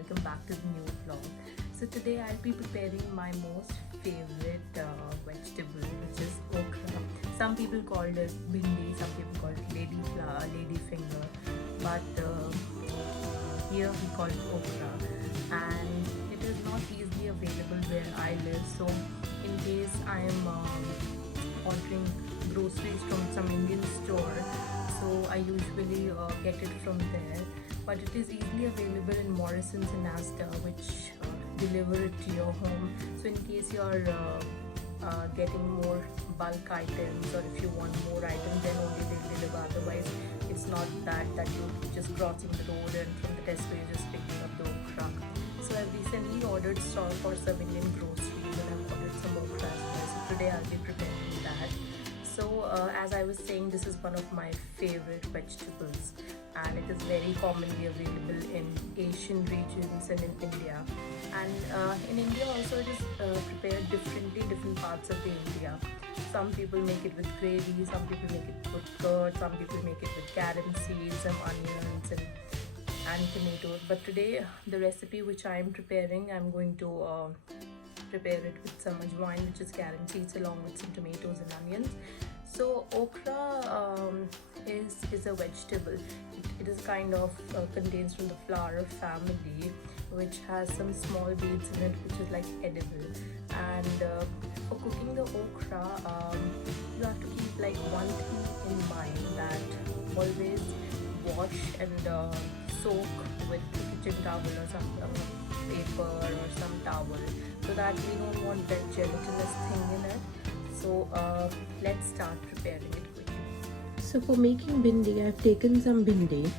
welcome back to the new vlog. So today I'll be preparing my most favorite vegetable, which is okra. Some people call it bhindi, some people call it lady finger, but here we call it okra, and it is not easily available where I live. So in case I am ordering groceries from some Indian store, so I usually get it from there, but it is easily available in Morrison's and Asda, which deliver it to your home. So in case you're getting more bulk items, or if you want more items, then only they'll deliver. Otherwise it's not that you're just crossing the road and from the Tesco you're just picking up the okra. So I've recently ordered for some Indian groceries, and I've ordered some okra as well. So today I'll be preparing that. So as I was saying, this is one of my favorite vegetables, and it is very commonly available in Asian regions and in India. And in India also it is prepared differently in different parts of the India. Some people make it with gravy, some people make it with curd, some people make it with carom seeds, some onions and tomatoes. But today the recipe which I am preparing, I'm going to prepare it with some ajwain, which is carom seeds, along with some tomatoes and onions. So okra is a vegetable. It is kind of contains from the flower family, which has some small beads in it, which is like edible. And for cooking the okra, you have to keep like one thing in mind, that always wash and soak with kitchen towel or some paper or some towel, so that we don't want that gelatinous thing in it. So let's start preparing it quickly. So for making bhindi, I've taken some bhindi.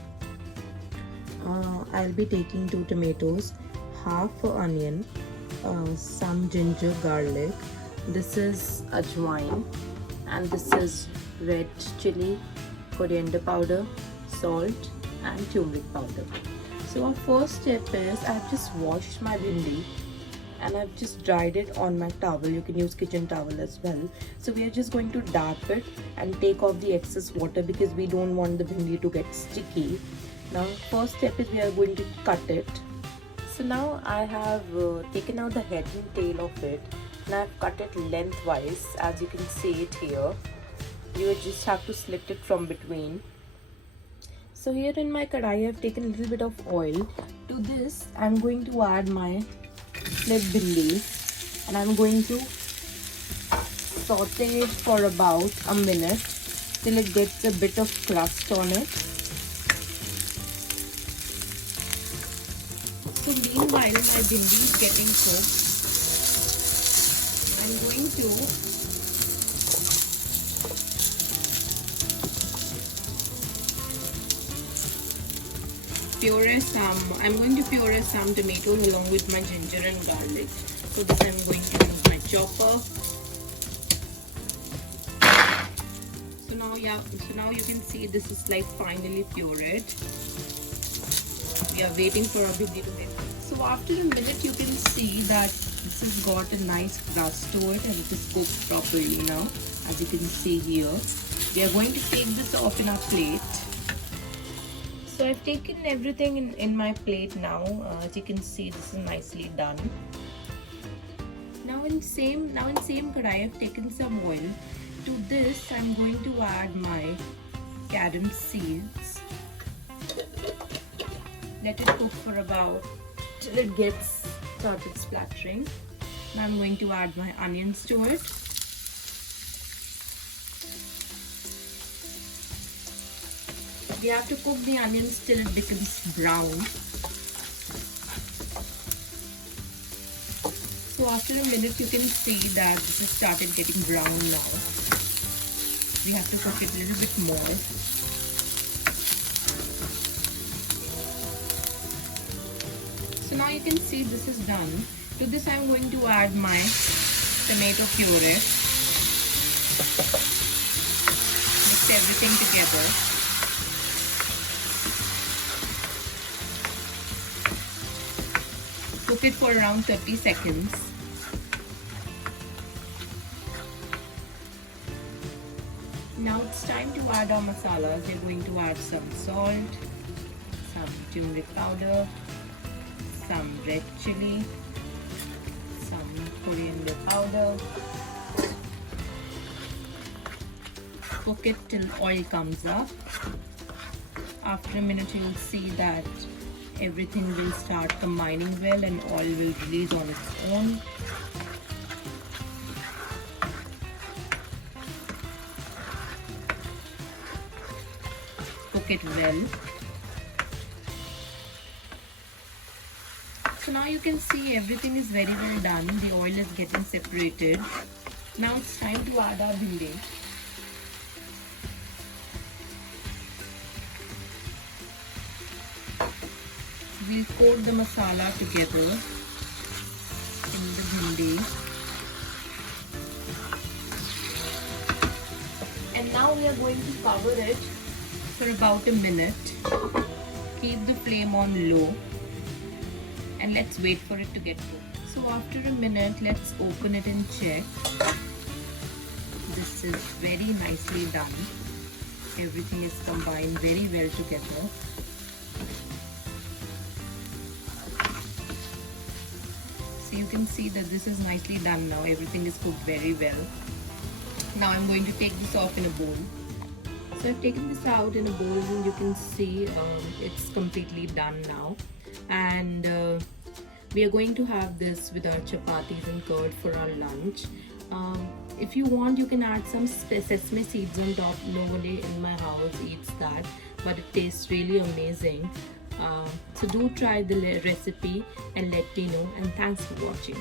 I'll be taking 2 tomatoes, half onion, some ginger, garlic. This is ajwain, and this is red chili, coriander powder, salt and turmeric powder. So our first step is, I've just washed my bhindi and I've just dried it on my towel. You can use kitchen towel as well. So we are just going to dab it and take off the excess water, because we don't want the bhindi to get sticky. Now first step is we are going to cut it. So now I have taken out the head and tail of it, and I've cut it lengthwise, as you can see it here. You just have to slit it from between. So here in my kadai, I've taken a little bit of oil. To this I'm going to add my split bhindi, and I'm going to saute it for about a minute till it gets a bit of crust on it. So meanwhile my bhindi is getting cooked, I'm going to I'm going to puree some tomatoes along with my ginger and garlic. So this I'm going to use my chopper. So now you can see this is like finally pureed. We are waiting for our bhindi to get. So after a minute you can see that this has got a nice crust to it, and it is cooked properly now, as you can see here. We are going to take this off in our plate. So I've taken everything in my plate now. As you can see, this is nicely done. Now in same kadai, I've taken some oil. To this I'm going to add my carom seeds. Let it cook for about till it gets started splattering. Now I'm going to add my onions to it. We have to cook the onions till it becomes brown. So after a minute you can see that this has started getting brown now. We have to cook it a little bit more. So now you can see this is done. To this I'm going to add my tomato puree. Mix everything together. Cook it for around 30 seconds. Now it's time to add our masalas. We're going to add some salt, some turmeric powder, some red chili, some coriander powder. Cook it till oil comes up. After a minute you'll see that everything will start combining well and oil will release on its own. Cook it well. So now you can see everything is very well done. The oil is getting separated. Now it's time to add our bhindi. We'll coat the masala together in the bhindi. And now we are going to cover it for about a minute. Keep the flame on low and let's wait for it to get cooked. So after a minute, let's open it and check. This is very nicely done. Everything is combined very well together. So you can see that this is nicely done now. Everything is cooked very well. Now I'm going to take this off in a bowl. So I've taken this out in a bowl and you can see it's completely done now. And we are going to have this with our chapatis and curd for our lunch. If you want, you can add some sesame seeds on top. Nobody in my house eats that, but it tastes really amazing. So do try the recipe and let me know, and thanks for watching.